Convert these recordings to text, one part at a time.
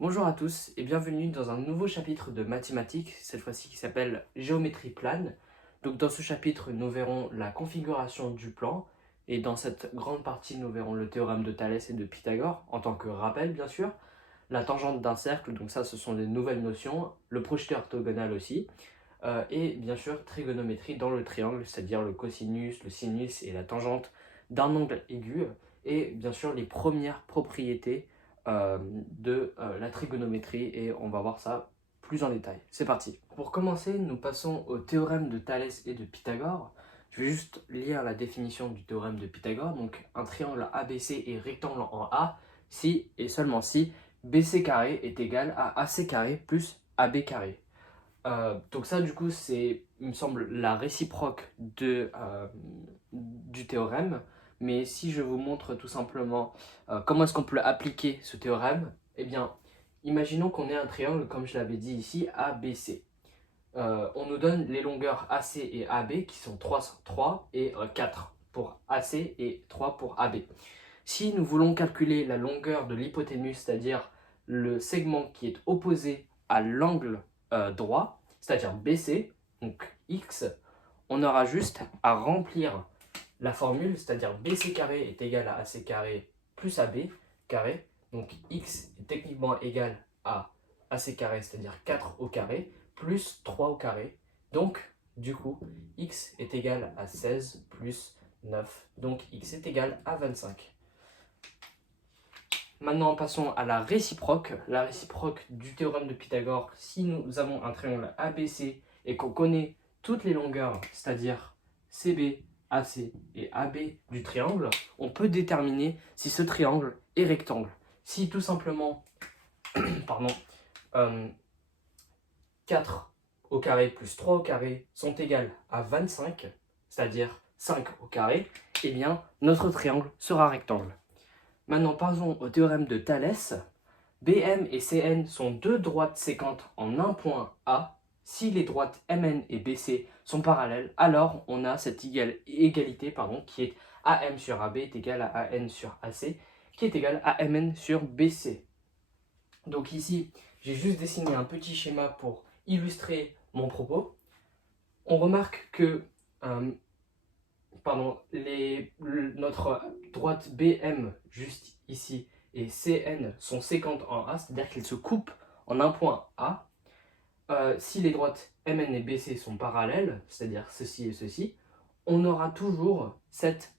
Bonjour à tous et bienvenue dans un nouveau chapitre de mathématiques, cette fois-ci qui s'appelle géométrie plane. Donc dans ce chapitre, nous verrons la configuration du plan et dans cette grande partie, nous verrons le théorème de Thalès et de Pythagore en tant que rappel bien sûr, la tangente d'un cercle, donc ça ce sont des nouvelles notions, le projeté orthogonal aussi, et bien sûr trigonométrie dans le triangle, c'est-à-dire le cosinus, le sinus et la tangente d'un angle aigu, et bien sûr les premières propriétés de la trigonométrie, et on va voir ça plus en détail. C'est parti. Pour commencer, nous passons au théorème de Thalès et de Pythagore. Je vais juste lire la définition du théorème de Pythagore. Donc un triangle ABC est rectangle en A si et seulement si BC carré est égal à AC carré plus AB carré. Donc ça du coup c'est, il me semble, la réciproque du théorème. Mais si je vous montre tout simplement comment est-ce qu'on peut appliquer ce théorème, eh bien imaginons qu'on ait un triangle comme je l'avais dit ici ABC. On nous donne les longueurs AC et AB qui sont 3 et 4 pour AC et 3 pour AB. Si nous voulons calculer la longueur de l'hypoténuse, c'est-à-dire le segment qui est opposé à l'angle droit, c'est-à-dire BC, donc X, on aura juste à remplir la formule, c'est-à-dire BC carré est égal à AC carré plus AB carré, donc X est techniquement égal à AC carré, c'est-à-dire 4 au carré, plus 3 au carré, donc du coup, X est égal à 16 plus 9, donc X est égal à 25. Maintenant, passons à la réciproque du théorème de Pythagore. Si nous avons un triangle ABC et qu'on connaît toutes les longueurs, c'est-à-dire CB, AC et AB du triangle, on peut déterminer si ce triangle est rectangle. Si tout simplement pardon, 4 au carré plus 3 au carré sont égales à 25, c'est-à-dire 5 au carré, eh bien notre triangle sera rectangle. Maintenant, passons au théorème de Thalès. BM et CN sont deux droites sécantes en un point A. Si les droites MN et BC sont parallèles, alors on a cette égalité qui est AM sur AB est égal à AN sur AC, qui est égal à MN sur BC. Donc ici, j'ai juste dessiné un petit schéma pour illustrer mon propos. On remarque que notre droite BM juste ici et CN sont séquentes en A, c'est-à-dire qu'ils se coupent en un point A. Si les droites MN et BC sont parallèles, c'est-à-dire ceci et ceci, on aura toujours cette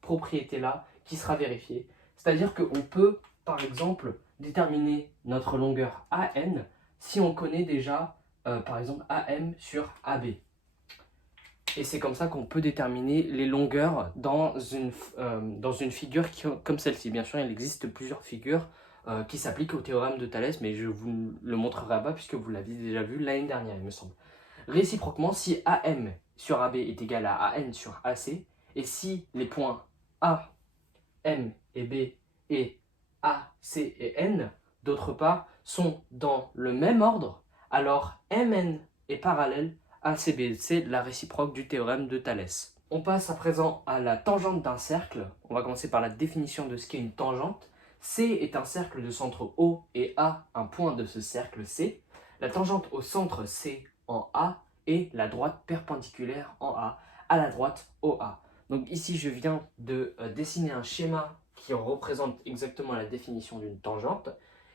propriété-là qui sera vérifiée. C'est-à-dire qu'on peut, par exemple, déterminer notre longueur AN si on connaît déjà, par exemple, AM sur AB. Et c'est comme ça qu'on peut déterminer les longueurs dans une figure comme celle-ci. Bien sûr, il existe plusieurs figures qui s'appliquent au théorème de Thalès, mais je ne vous le montrerai pas puisque vous l'aviez déjà vu l'année dernière, il me semble. Réciproquement, si AM sur AB est égal à AN sur AC, et si les points A, M et B et A, C et N, d'autre part, sont dans le même ordre, alors MN est parallèle à CB. C'est la réciproque du théorème de Thalès. On passe à présent à la tangente d'un cercle. On va commencer par la définition de ce qu'est une tangente. C est un cercle de centre O et A un point de ce cercle C. La tangente au centre C en A est la droite perpendiculaire en A à la droite OA. Donc ici, je viens de dessiner un schéma qui représente exactement la définition d'une tangente.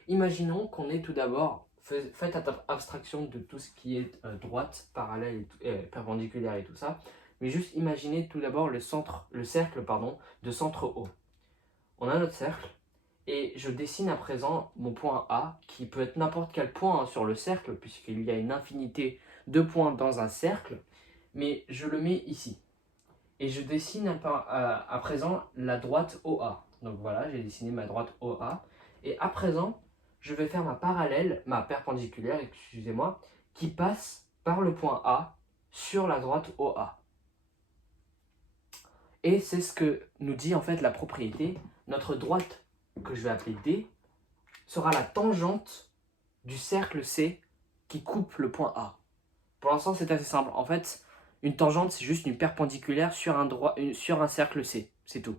Imaginons qu'on ait tout d'abord, faites abstraction de tout ce qui est droite, parallèle, perpendiculaire et tout ça, mais juste imaginez tout d'abord le cercle de centre O. On a notre cercle, et je dessine à présent mon point A, qui peut être n'importe quel point sur le cercle, puisqu'il y a une infinité de points dans un cercle, mais je le mets ici. Et je dessine à présent la droite OA. Donc voilà, j'ai dessiné ma droite OA. Et à présent, je vais faire ma perpendiculaire, excusez-moi, qui passe par le point A sur la droite OA. Et c'est ce que nous dit en fait la propriété. Notre droite, que je vais appeler D, sera la tangente du cercle C qui coupe le point A. Pour l'instant, c'est assez simple. En fait, une tangente, c'est juste une perpendiculaire sur un cercle C. C'est tout.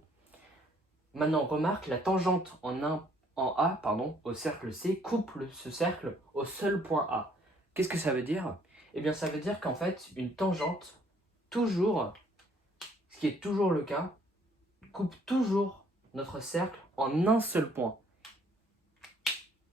Maintenant, remarque, la tangente en un en A, pardon, au cercle C, couple ce cercle au seul point A. Qu'est-ce que ça veut dire? Eh bien, ça veut dire qu'en fait, une tangente, toujours, ce qui est toujours le cas, coupe toujours notre cercle en un seul point.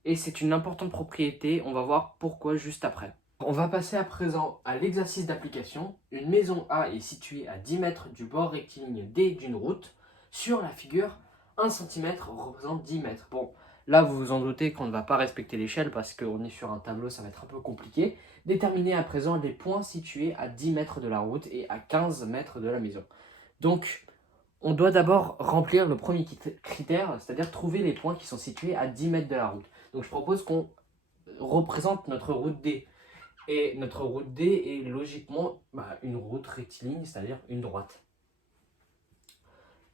Et c'est une importante propriété, on va voir pourquoi juste après. On va passer à présent à l'exercice d'application. Une maison A est située à 10 mètres du bord rectiligne D d'une route. Sur la figure, 1 cm représente 10 mètres. Bon, là vous vous en doutez qu'on ne va pas respecter l'échelle parce qu'on est sur un tableau, ça va être un peu compliqué. Déterminez à présent les points situés à 10 mètres de la route et à 15 mètres de la maison. Donc, on doit d'abord remplir le premier critère, c'est-à-dire trouver les points qui sont situés à 10 mètres de la route. Donc je propose qu'on représente notre route D. Et notre route D est logiquement une route rectiligne, c'est-à-dire une droite.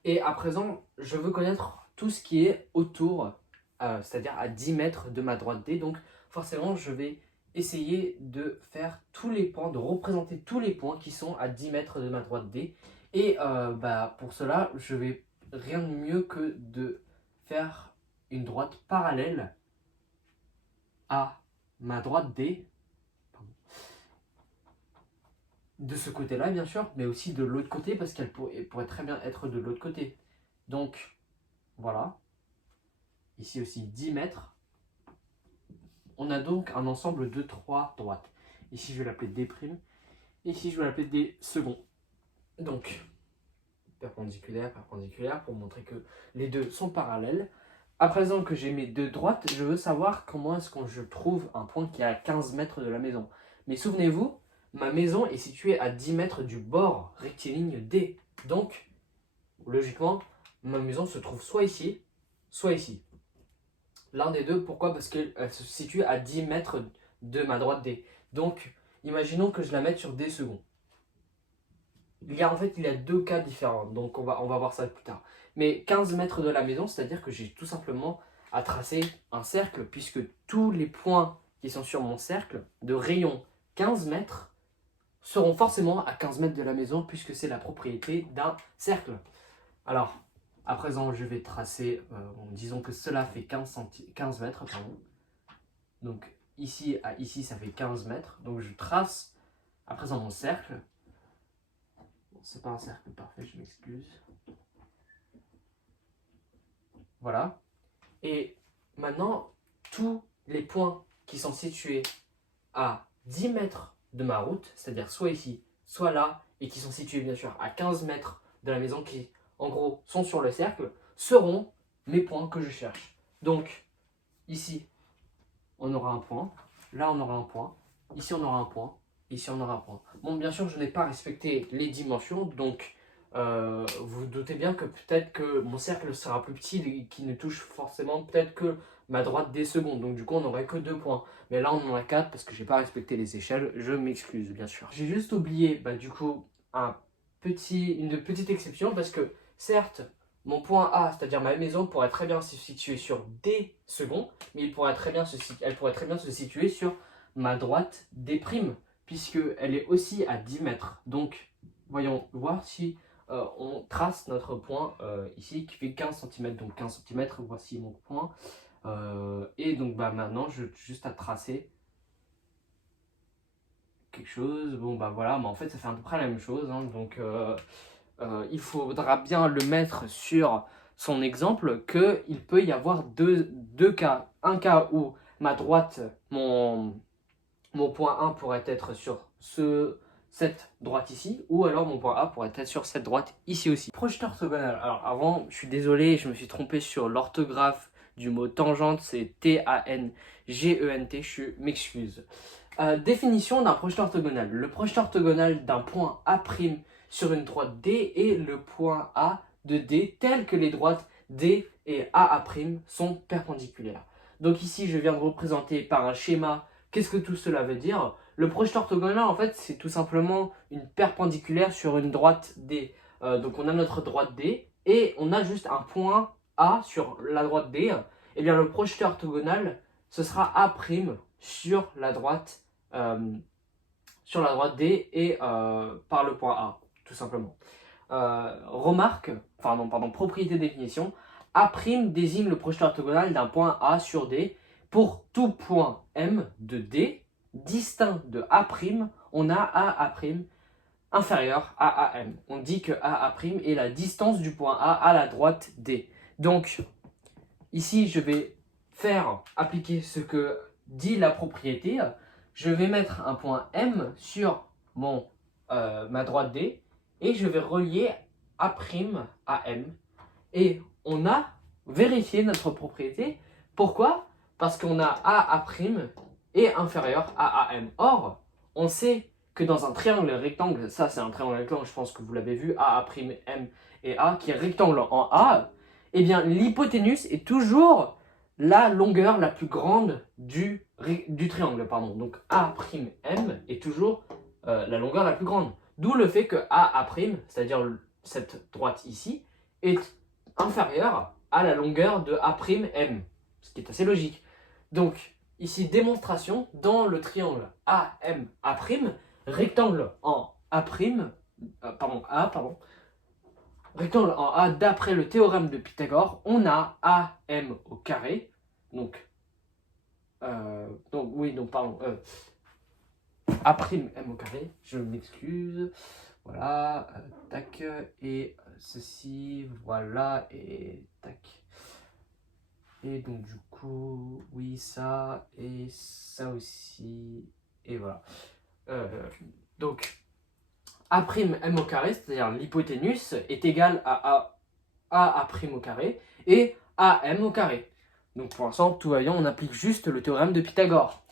Et à présent, je veux connaître tout ce qui est autour, c'est-à-dire à 10 mètres de ma droite D. Donc forcément, je vais essayer de faire tous les points, de représenter tous les points qui sont à 10 mètres de ma droite D. Et pour cela, je vais rien de mieux que de faire une droite parallèle à ma droite D, de ce côté-là bien sûr, mais aussi de l'autre côté parce qu'elle pourrait très bien être de l'autre côté. Donc voilà, ici aussi 10 mètres. On a donc un ensemble de 3 droites. Ici je vais l'appeler D', ici je vais l'appeler D second. Donc perpendiculaire, perpendiculaire pour montrer que les deux sont parallèles. À présent que j'ai mes deux droites, je veux savoir comment est-ce que je trouve un point qui est à 15 mètres de la maison. Mais souvenez-vous, ma maison est située à 10 mètres du bord rectiligne D. Donc, logiquement, ma maison se trouve soit ici, soit ici. L'un des deux, pourquoi? Parce qu'elle se situe à 10 mètres de ma droite D. Donc, imaginons que je la mette sur D second. Il y a deux cas différents, donc on va voir ça plus tard. Mais 15 mètres de la maison, c'est-à-dire que j'ai tout simplement à tracer un cercle, puisque tous les points qui sont sur mon cercle de rayon 15 mètres seront forcément à 15 mètres de la maison, puisque c'est la propriété d'un cercle. Alors, à présent, je vais tracer, disons que cela fait 15 mètres, pardon. Donc ici à ici, ça fait 15 mètres. Donc je trace à présent mon cercle. C'est pas un cercle parfait, je m'excuse. Voilà. Et maintenant, tous les points qui sont situés à 10 mètres de ma route, c'est-à-dire soit ici, soit là, et qui sont situés bien sûr à 15 mètres de la maison, qui en gros sont sur le cercle, seront mes points que je cherche. Donc, ici, on aura un point, là on aura un point, ici on aura un point, ici on aura un point. Bon, bien sûr, je n'ai pas respecté les dimensions, donc vous doutez bien que peut-être que mon cercle sera plus petit et qui ne touche forcément peut-être que ma droite des secondes. Donc du coup, on n'aurait que 2 points. Mais là, on en a 4 parce que j'ai pas respecté les échelles. Je m'excuse, bien sûr. J'ai juste oublié, du coup, une petite exception parce que certes, mon point A, c'est-à-dire ma maison, pourrait très bien se situer sur D secondes, mais elle pourrait très bien se situer sur ma droite D', puisqu'elle est aussi à 10 mètres. Donc, voyons voir si on trace notre point ici qui fait 15 cm. Donc 15 cm, voici mon point. Et donc maintenant, je juste à tracer quelque chose. Bon voilà, mais en fait ça fait à peu près la même chose. Hein, donc il faudra bien le mettre sur son exemple qu'il peut y avoir deux cas. Un cas où ma droite, mon point 1 pourrait être sur cette droite ici, ou alors mon point A pourrait être sur cette droite ici aussi. Projeteur orthogonal. Alors avant, je suis désolé, je me suis trompé sur l'orthographe du mot tangente, c'est T-A-N-G-E-N-T, je m'excuse. Définition d'un projeteur orthogonal. Le projeteur orthogonal d'un point A' sur une droite D est le point A de D tel que les droites D et AA' sont perpendiculaires. Donc ici, je viens de représenter par un schéma. Qu'est-ce que tout cela veut dire? Le projeteur orthogonal, en fait, c'est tout simplement une perpendiculaire sur une droite D. Donc on a notre droite D et on a juste un point A sur la droite D. Et bien le projeteur orthogonal, ce sera A' sur la droite D et par le point A, tout simplement. Propriété de définition. A' désigne le projeté orthogonal d'un point A sur D. Pour tout point M de D, distinct de A', on a A' inférieur à AM. On dit que A' est la distance du point A à la droite D. Donc, ici, je vais faire appliquer ce que dit la propriété. Je vais mettre un point M sur ma droite D et je vais relier A' à M. Et on a vérifié notre propriété. Pourquoi? Parce qu'on a A' est inférieur à AM. Or, on sait que dans un triangle rectangle, ça c'est un triangle rectangle, je pense que vous l'avez vu, A', M et A, qui est rectangle en A, eh bien l'hypoténuse est toujours la longueur la plus grande du triangle. Pardon. Donc A', M est toujours la longueur la plus grande. D'où le fait que A', c'est-à-dire cette droite ici, est inférieure à la longueur de A', M, ce qui est assez logique. Donc, ici, démonstration, dans le triangle AM, A', rectangle en A', rectangle en A d'après le théorème de Pythagore, on a AM au carré, donc A', M au carré, je m'excuse, voilà, tac, et ceci, voilà, et tac. Et donc du coup, oui, ça, et ça aussi, et voilà. Donc, A' M au carré, c'est-à-dire l'hypoténuse, est égal à A' au carré, et AM au carré. Donc pour l'instant, tout va bien, on applique juste le théorème de Pythagore.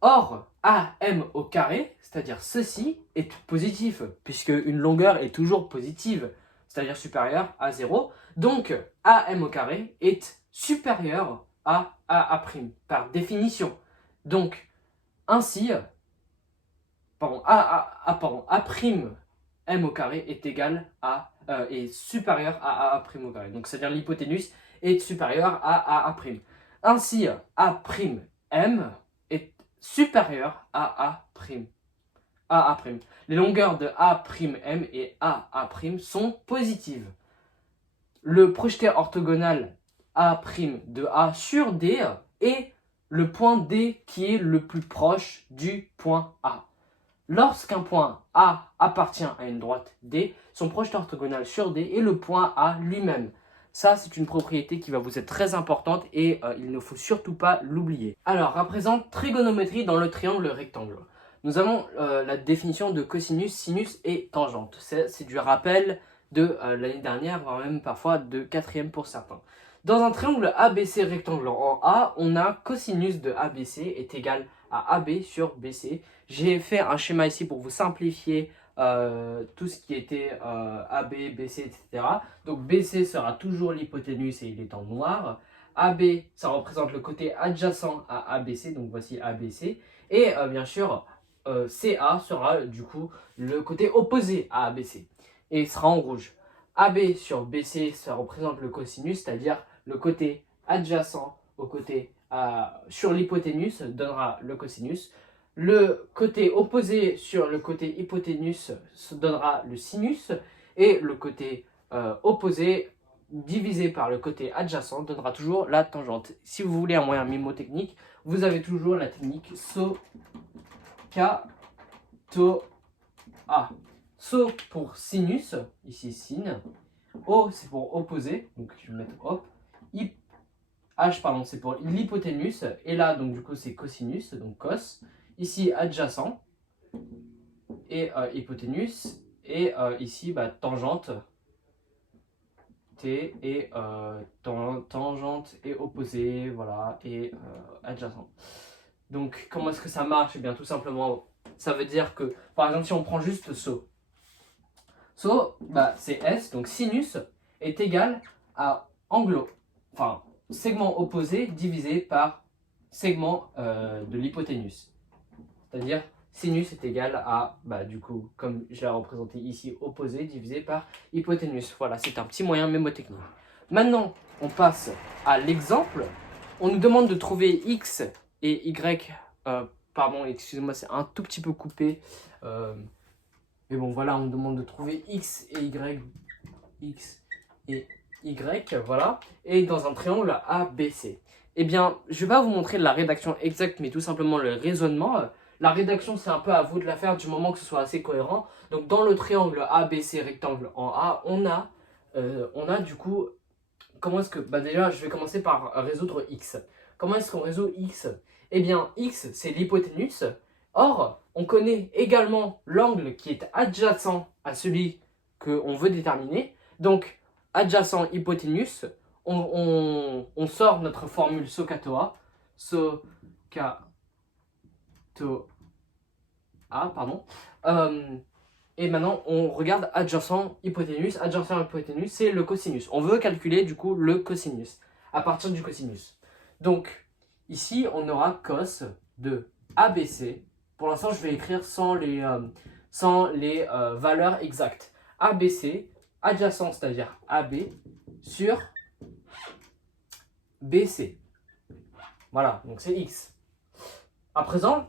Or, AM au carré, c'est-à-dire ceci, est positif, puisque une longueur est toujours positive, c'est-à-dire supérieure à 0. Donc, AM au carré est supérieur à A', par définition. Donc, ainsi, A' M au carré est égal à, est supérieur à A' au carré. Donc, c'est-à-dire l'hypoténuse est supérieure à A'. Ainsi, A' M est supérieur à A'. Les longueurs de A' M et A' sont positives. Le projeté orthogonal A' de A sur D est le point D qui est le plus proche du point A. Lorsqu'un point A appartient à une droite D, son projeté orthogonal sur D est le point A lui-même. Ça, c'est une propriété qui va vous être très importante et il ne faut surtout pas l'oublier. Alors, à présent, trigonométrie dans le triangle rectangle. Nous avons la définition de cosinus, sinus et tangente. C'est du rappel de l'année dernière, voire même parfois de 4e pour certains. Dans un triangle ABC rectangle en A, on a cosinus de ABC est égal à AB sur BC. J'ai fait un schéma ici pour vous simplifier tout ce qui était AB, BC, etc. Donc BC sera toujours l'hypoténuse et il est en noir. AB, ça représente le côté adjacent à ABC, donc voici ABC. Et bien sûr, CA sera du coup le côté opposé à ABC. Et il sera en rouge. AB sur BC, ça représente le cosinus, c'est-à-dire le côté adjacent au côté sur l'hypoténuse donnera le cosinus. Le côté opposé sur le côté hypoténuse donnera le sinus. Et le côté opposé divisé par le côté adjacent donnera toujours la tangente. Si vous voulez un moyen mnémotechnique, vous avez toujours la technique SO-K-To-A. So pour sinus, ici sin. O c'est pour opposé, donc je vais mettre hop. H c'est pour l'hypoténuse. Et là donc du coup c'est cosinus, donc cos. Ici adjacent et hypoténuse. Et ici tangente. T et tangente et opposé, voilà, et adjacent. Donc comment est-ce que ça marche? Eh bien tout simplement, ça veut dire que, par exemple si on prend juste SO, c'est S, donc sinus est égal à segment opposé divisé par segment de l'hypoténuse. C'est-à-dire sinus est égal à, du coup, comme je l'ai représenté ici, opposé divisé par hypoténuse. Voilà, c'est un petit moyen mémotechnique. Maintenant, on passe à l'exemple. On nous demande de trouver x et y. Pardon, excusez-moi, c'est un tout petit peu coupé. Mais bon, voilà, on nous demande de trouver x et y. X et Y, voilà, et dans un triangle ABC. Eh bien, je ne vais pas vous montrer la rédaction exacte, mais tout simplement le raisonnement. La rédaction, c'est un peu à vous de la faire du moment que ce soit assez cohérent. Donc, dans le triangle ABC rectangle en A, on a du coup, comment est-ce que, bah déjà, je vais commencer par résoudre X. Comment est-ce qu'on résout X? Eh bien, X, c'est l'hypoténuse. Or, on connaît également l'angle qui est adjacent à celui qu'on veut déterminer. Donc, adjacent hypoténuse, on sort notre formule SOHCAHTOA. SOHCAHTOA, pardon. Et maintenant, on regarde adjacent hypoténuse. Adjacent hypoténuse, c'est le cosinus. On veut calculer du coup le cosinus à partir du cosinus. Donc, ici, on aura cos de ABC. Pour l'instant, je vais écrire sans les valeurs exactes. ABC, adjacent, c'est-à-dire AB, sur BC. Voilà, donc c'est X. À présent,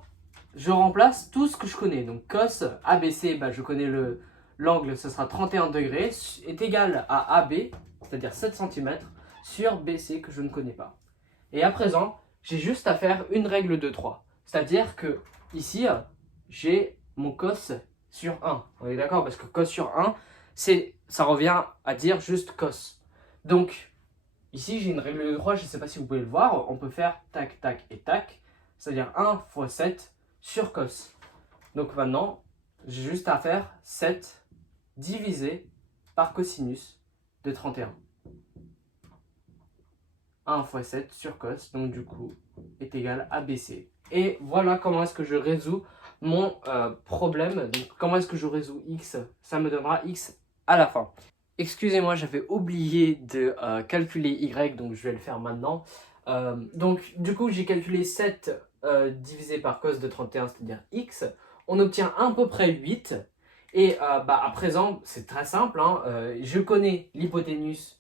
je remplace tout ce que je connais. Donc cos ABC, bah, je connais l'angle, ce sera 31 degrés, est égal à AB, c'est-à-dire 7 cm, sur BC que je ne connais pas. Et à présent, j'ai juste à faire une règle de 3. C'est-à-dire que ici, j'ai mon cos sur 1. On est d'accord? Parce que cos sur 1, ça revient à dire juste cos. Donc, ici, j'ai une règle de 3, je ne sais pas si vous pouvez le voir. On peut faire tac, tac et tac. C'est-à-dire 1 fois 7 sur cos. Donc maintenant, j'ai juste à faire 7 divisé par cosinus de 31. 1 fois 7 sur cos, donc du coup, est égal à BC. Et voilà comment est-ce que je résous mon problème. Donc comment est-ce que je résous X? Ça me donnera X à la fin. Excusez-moi, j'avais oublié de calculer Y, donc je vais le faire maintenant. Donc du coup, j'ai calculé 7 divisé par cos de 31, c'est-à-dire X. On obtient à peu près 8. Et à présent, c'est très simple. Je connais l'hypoténuse,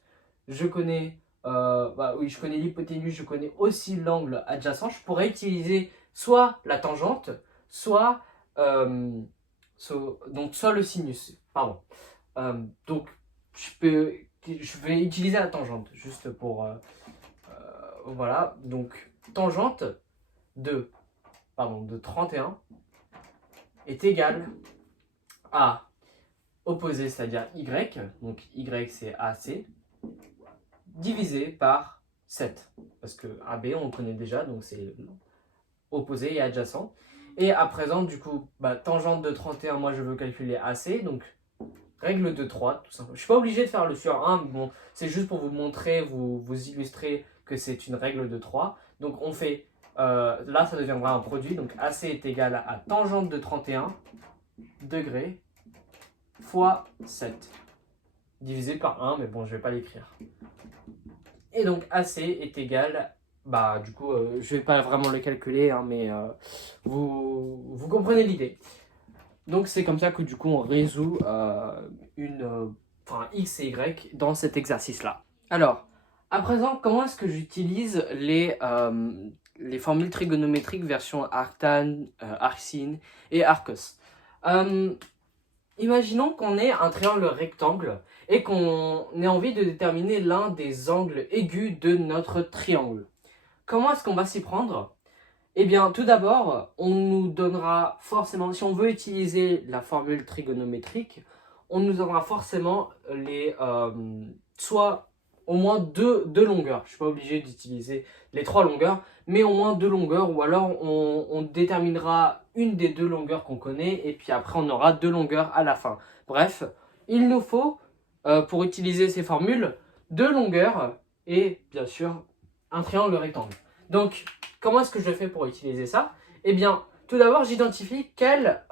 je connais je connais l'hypoténuse, je connais aussi l'angle adjacent. Je pourrais utiliser soit la tangente, soit, soit le sinus. Pardon. Donc, je vais utiliser la tangente, juste pour... voilà, donc tangente de 31 est égale à opposé, c'est-à-dire y, donc y c'est AC, divisé par 7. Parce que AB, on le connaît déjà, donc c'est opposé et adjacent. Et à présent, du coup, tangente de 31, moi je veux calculer AC, donc règle de 3, tout simplement. Je ne suis pas obligé de faire le sur 1, mais bon, c'est juste pour vous montrer, vous illustrer que c'est une règle de 3. Donc on fait, là ça deviendra un produit, donc AC est égal à tangente de 31 degrés fois 7, divisé par 1, mais bon, je ne vais pas l'écrire. Et donc AC est égal, du coup, je ne vais pas vraiment le calculer, mais vous comprenez l'idée. Donc c'est comme ça que du coup on résout X et Y dans cet exercice-là. Alors, à présent, comment est-ce que j'utilise les formules trigonométriques version arctan, arcsin et arcos? Imaginons qu'on ait un triangle rectangle et qu'on ait envie de déterminer l'un des angles aigus de notre triangle. Comment est-ce qu'on va s'y prendre? Eh bien, tout d'abord, on nous donnera forcément, si on veut utiliser la formule trigonométrique, on nous donnera forcément soit au moins deux longueurs. Je ne suis pas obligé d'utiliser les 3 longueurs, mais au moins 2 longueurs, ou alors on déterminera une des 2 longueurs qu'on connaît, et puis après on aura 2 longueurs à la fin. Bref, il nous faut, pour utiliser ces formules, 2 longueurs et bien sûr un triangle rectangle. Donc, comment est-ce que je fais pour utiliser ça? Eh bien, tout d'abord, j'identifie quel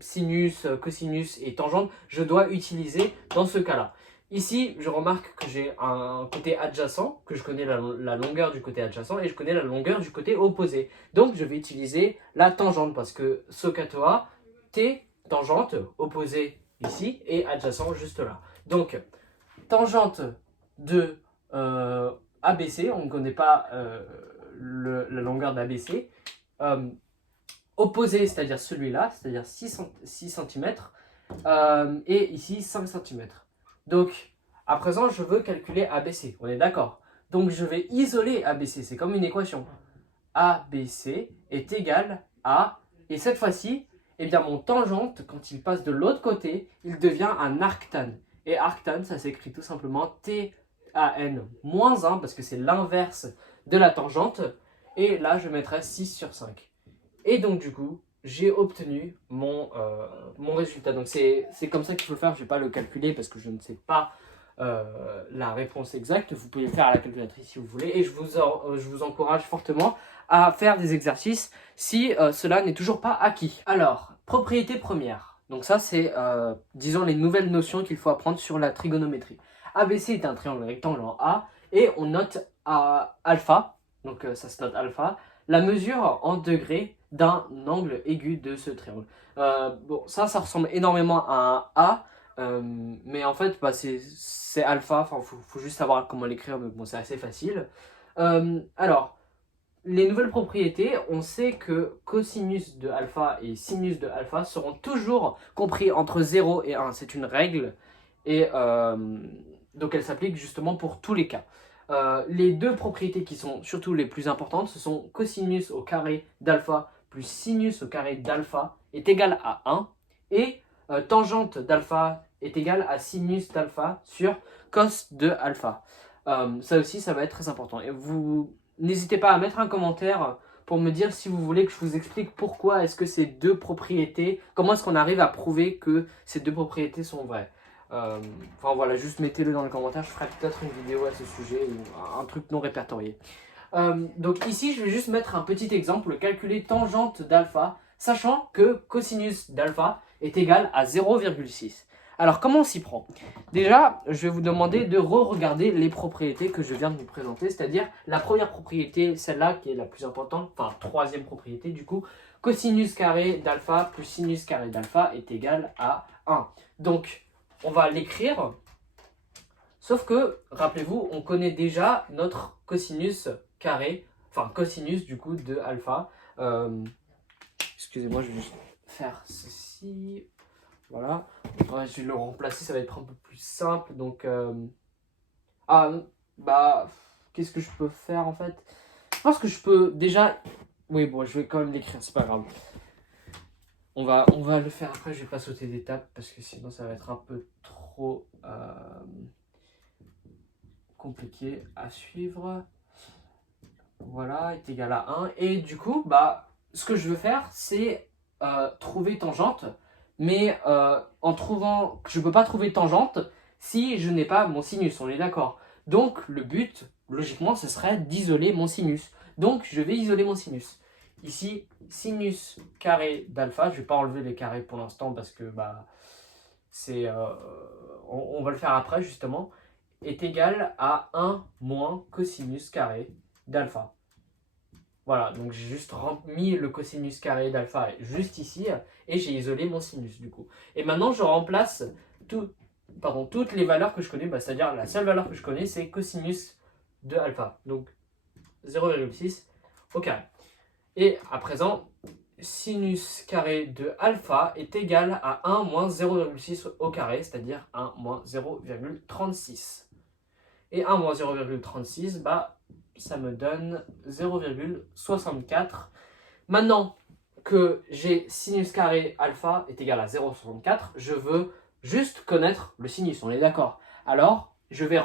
sinus, cosinus et tangente je dois utiliser dans ce cas-là. Ici, je remarque que j'ai un côté adjacent, que je connais la longueur du côté adjacent et je connais la longueur du côté opposé. Donc, je vais utiliser la tangente parce que SOHCAHTOA, T, tangente, opposé ici et adjacent juste là. Donc, tangente de ABC, on ne connaît pas la longueur d'ABC. Opposé, c'est-à-dire celui-là, c'est-à-dire 6 cm, et ici 5 cm. Donc, à présent, je veux calculer ABC. On est d'accord? Donc, je vais isoler ABC. C'est comme une équation. ABC est égal à... Et cette fois-ci, eh bien, mon tangente, quand il passe de l'autre côté, il devient un arctane. Et arctane, ça s'écrit tout simplement TAN moins 1, parce que c'est l'inverse de la tangente. Et là, je mettrai 6 sur 5. Et donc, du coup, j'ai obtenu mon résultat. Donc, c'est comme ça qu'il faut le faire. Je ne vais pas le calculer parce que je ne sais pas la réponse exacte. Vous pouvez le faire à la calculatrice si vous voulez. Et je vous encourage fortement à faire des exercices si cela n'est toujours pas acquis. Alors, propriété première. Donc ça, c'est, disons, les nouvelles notions qu'il faut apprendre sur la trigonométrie. ABC est un triangle rectangle en A et on note à alpha, donc ça se note alpha, la mesure en degrés d'un angle aigu de ce triangle. Bon, ça ressemble énormément à un A, mais en fait, bah, c'est alpha, enfin, faut juste savoir comment l'écrire, mais bon, c'est assez facile. Alors, les nouvelles propriétés, on sait que cosinus de alpha et sinus de alpha seront toujours compris entre 0 et 1. C'est une règle et donc elle s'applique justement pour tous les cas. Les deux propriétés qui sont surtout les plus importantes, ce sont cosinus au carré d'alpha plus sinus au carré d'alpha est égal à 1 et tangente d'alpha est égal à sinus d'alpha sur cos de alpha. Ça aussi, ça va être très important. Et vous n'hésitez pas à mettre un commentaire pour me dire si vous voulez que je vous explique pourquoi est-ce que ces deux propriétés, comment est-ce qu'on arrive à prouver que ces deux propriétés sont vraies. Enfin voilà, juste mettez-le dans les commentaires, je ferai peut-être une vidéo à ce sujet ou un truc non répertorié. Donc ici, je vais juste mettre un petit exemple, calculer tangente d'alpha, sachant que cosinus d'alpha est égal à 0,6. Alors comment on s'y prend? Déjà, je vais vous demander de re-regarder les propriétés que je viens de vous présenter, c'est-à-dire la première propriété, celle-là qui est la plus importante, enfin troisième propriété du coup, cosinus carré d'alpha plus sinus carré d'alpha est égal à 1. Donc, on va l'écrire, sauf que, rappelez-vous, on connaît déjà notre cosinus carré, enfin cosinus du coup de alpha. Excusez-moi, je vais juste faire ceci. Voilà. Ouais, je vais le remplacer, ça va être un peu plus simple. Donc, bah, qu'est-ce que je peux faire en fait? Je pense que je peux déjà. Oui, bon, je vais quand même l'écrire, c'est pas grave. On va le faire après, je vais pas sauter d'étape parce que sinon ça va être un peu trop compliqué à suivre. Voilà, est égal à 1. Et du coup, bah, ce que je veux faire, c'est trouver tangente. Mais en trouvant que je ne peux pas trouver tangente si je n'ai pas mon sinus, on est d'accord. Donc le but, logiquement, ce serait d'isoler mon sinus. Donc je vais isoler mon sinus. Ici, sinus carré d'alpha, je ne vais pas enlever les carrés pour l'instant parce que bah, c'est, on va le faire après justement, est égal à 1 moins cosinus carré d'alpha. Voilà, donc j'ai juste mis le cosinus carré d'alpha juste ici et j'ai isolé mon sinus du coup. Et maintenant je remplace toutes les valeurs que je connais, c'est-à-dire la seule valeur que je connais c'est cosinus de alpha, donc 0,6 au carré. Et à présent, sinus carré de alpha est égal à 1 moins 0,6 au carré, c'est-à-dire 1 moins 0,36. Et 1 moins 0,36, bah, ça me donne 0,64. Maintenant que j'ai sinus carré alpha est égal à 0,64, je veux juste connaître le sinus, on est d'accord. Alors, je vais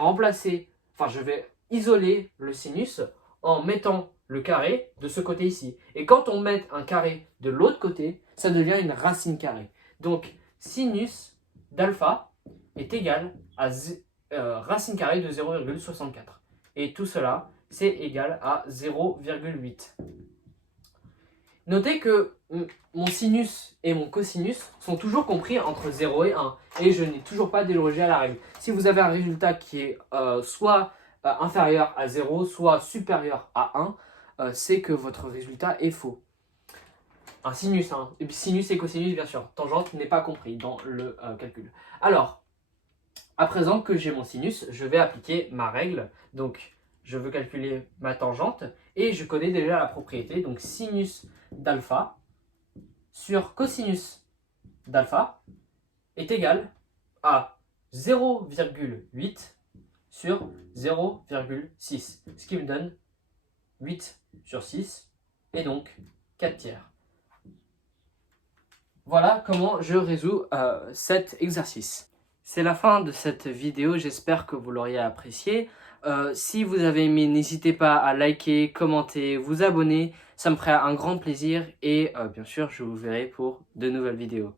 isoler le sinus en mettant le carré de ce côté ici. Et quand on met un carré de l'autre côté, ça devient une racine carrée. Donc, sinus d'alpha est égal à racine carrée de 0,64. Et tout cela, c'est égal à 0,8. Notez que mon sinus et mon cosinus sont toujours compris entre 0 et 1. Et je n'ai toujours pas dérogé à la règle. Si vous avez un résultat qui est soit inférieur à 0, soit supérieur à 1, c'est que votre résultat est faux. Un sinus, hein. Sinus et cosinus, bien sûr. Tangente n'est pas compris dans le calcul. Alors, à présent que j'ai mon sinus, je vais appliquer ma règle. Donc, je veux calculer ma tangente et je connais déjà la propriété. Donc, sinus d'alpha sur cosinus d'alpha est égal à 0,8 sur 0,6, ce qui me donne 8 sur 6, et donc 4 tiers. Voilà comment je résous cet exercice. C'est la fin de cette vidéo, j'espère que vous l'auriez apprécié. Si vous avez aimé, n'hésitez pas à liker, commenter, vous abonner, ça me ferait un grand plaisir et bien sûr je vous verrai pour de nouvelles vidéos.